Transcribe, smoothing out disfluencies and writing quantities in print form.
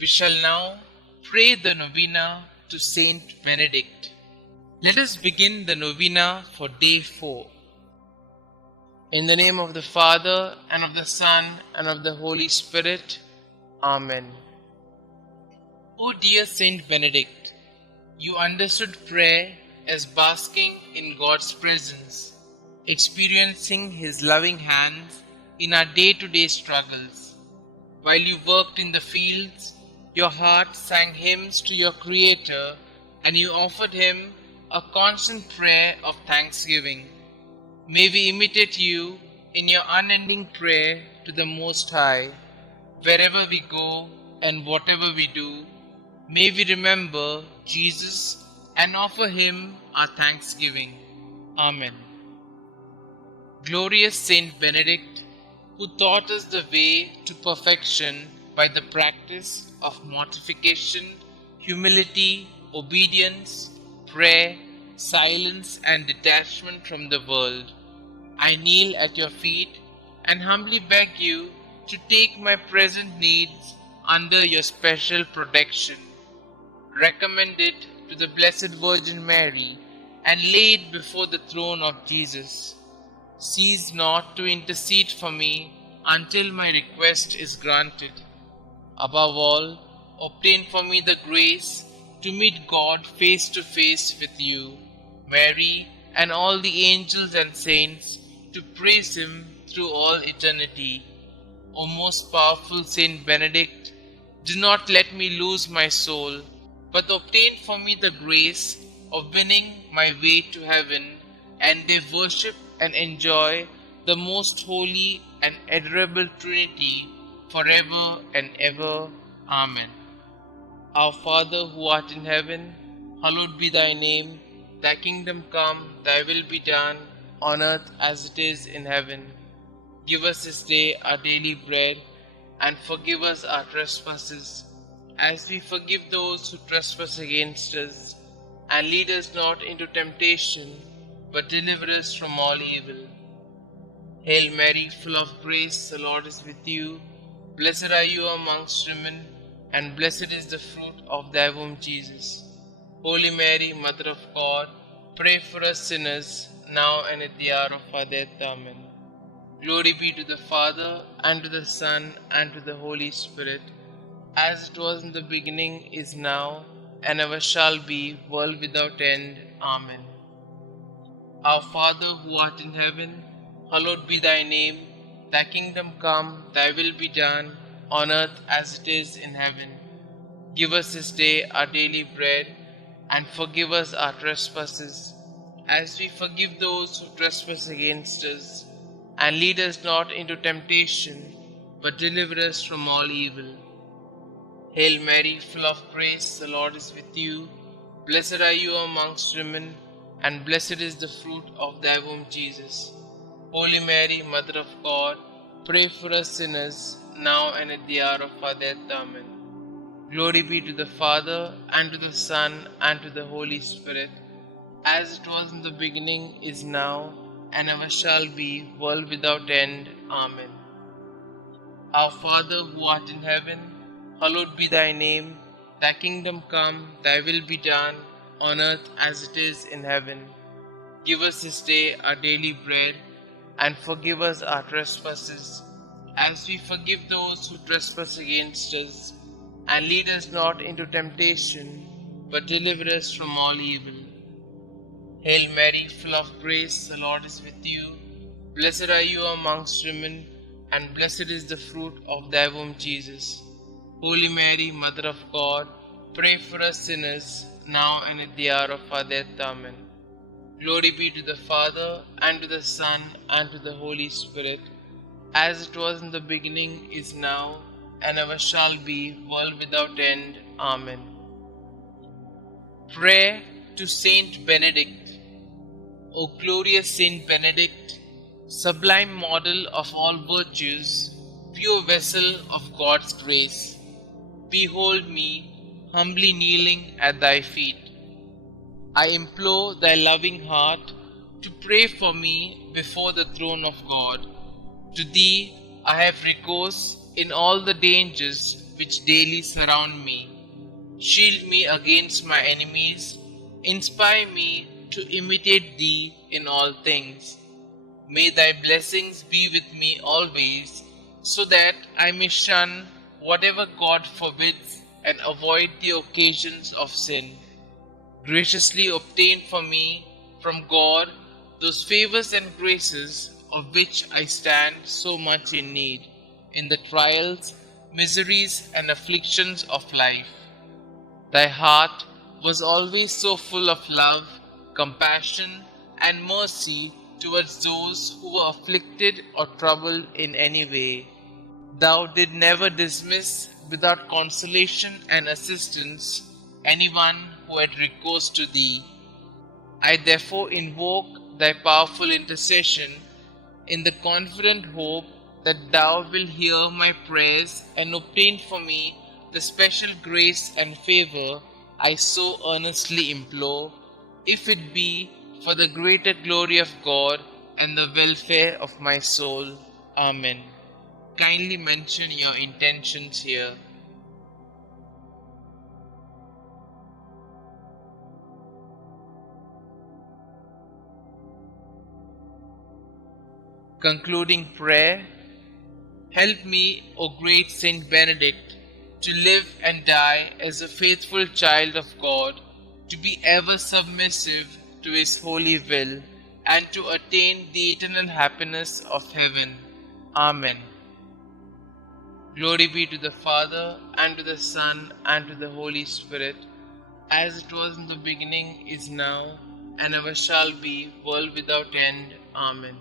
We shall now pray the Novena to St Benedict. Let us begin the Novena for day 4. In the name of the Father, and of the Son, and of the Holy Spirit. Amen. O dear St Benedict, you understood prayer as basking in God's presence, experiencing His loving hands in our day-to-day struggles. While you worked in the fields, your heart sang hymns to your Creator, and you offered Him a constant prayer of thanksgiving. May we imitate you in your unending prayer to the Most High. Wherever we go and whatever we do, may we remember Jesus and offer Him our thanksgiving. Amen. Glorious Saint Benedict, who taught us the way to perfection by the practice of mortification, humility, obedience, prayer, silence, and detachment from the world, I kneel at your feet and humbly beg you to take my present needs under your special protection. Recommend it to the Blessed Virgin Mary and lay it before the throne of Jesus. Cease not to intercede for me until my request is granted. Above all, obtain for me the grace to meet God face to face with you, Mary, and all the angels and saints, to praise Him through all eternity. O most powerful Saint Benedict, do not let me lose my soul, but obtain for me the grace of winning my way to heaven, and may worship and enjoy the most holy and adorable Trinity forever and ever. Amen. Our Father who art in heaven, hallowed be thy name. Thy kingdom come, thy will be done, on earth as it is in heaven. Give us this day our daily bread, and forgive us our trespasses, as we forgive those who trespass against us. And lead us not into temptation, but deliver us from all evil. Hail Mary, full of grace, the Lord is with you. Blessed are you amongst women, and blessed is the fruit of thy womb, Jesus. Holy Mary, Mother of God, pray for us sinners, now and at the hour of our death. Amen. Glory be to the Father, and to the Son, and to the Holy Spirit, as it was in the beginning, is now, and ever shall be, world without end. Amen. Our Father who art in heaven, hallowed be thy name. Thy kingdom come, thy will be done, on earth as it is in heaven. Give us this day our daily bread, and forgive us our trespasses, as we forgive those who trespass against us. And lead us not into temptation, but deliver us from all evil. Hail Mary, full of grace, the Lord is with you. Blessed are you amongst women, and blessed is the fruit of thy womb, Jesus. Holy Mary, Mother of God, pray for us sinners, now and at the hour of our death. Amen. Glory be to the Father, and to the Son, and to the Holy Spirit, as it was in the beginning, is now, and ever shall be, world without end. Amen. Our Father who art in heaven, hallowed be thy name. Thy kingdom come, thy will be done, on earth as it is in heaven. Give us this day our daily bread, and forgive us our trespasses, as we forgive those who trespass against us. And lead us not into temptation, but deliver us from all evil. Hail Mary, full of grace, the Lord is with you. Blessed are you amongst women, and blessed is the fruit of thy womb, Jesus. Holy Mary, Mother of God, pray for us sinners, now and at the hour of our death. Amen. Glory be to the Father, and to the Son, and to the Holy Spirit, as it was in the beginning, is now, and ever shall be, world without end. Amen. Prayer to Saint Benedict. O glorious Saint Benedict, sublime model of all virtues, pure vessel of God's grace, behold me, humbly kneeling at thy feet. I implore thy loving heart to pray for me before the throne of God. To thee I have recourse in all the dangers which daily surround me. Shield me against my enemies. Inspire me to imitate Thee in all things. May Thy blessings be with me always, so that I may shun whatever God forbids and avoid the occasions of sin. Graciously obtain for me from God those favors and graces of which I stand so much in need in the trials, miseries, and afflictions of life. Thy heart was always so full of love, compassion, and mercy towards those who were afflicted or troubled in any way. Thou did never dismiss without consolation and assistance anyone who had recourse to thee. I therefore invoke thy powerful intercession in the confident hope that thou wilt hear my prayers and obtain for me the special grace and favor I so earnestly implore, if it be for the greater glory of God and the welfare of my soul. Amen. Kindly mention your intentions here. Concluding prayer. Help me, O great St Benedict, to live and die as a faithful child of God, to be ever submissive to His holy will, and to attain the eternal happiness of heaven. Amen. Glory be to the Father, and to the Son, and to the Holy Spirit, as it was in the beginning, is now, and ever shall be, world without end. Amen.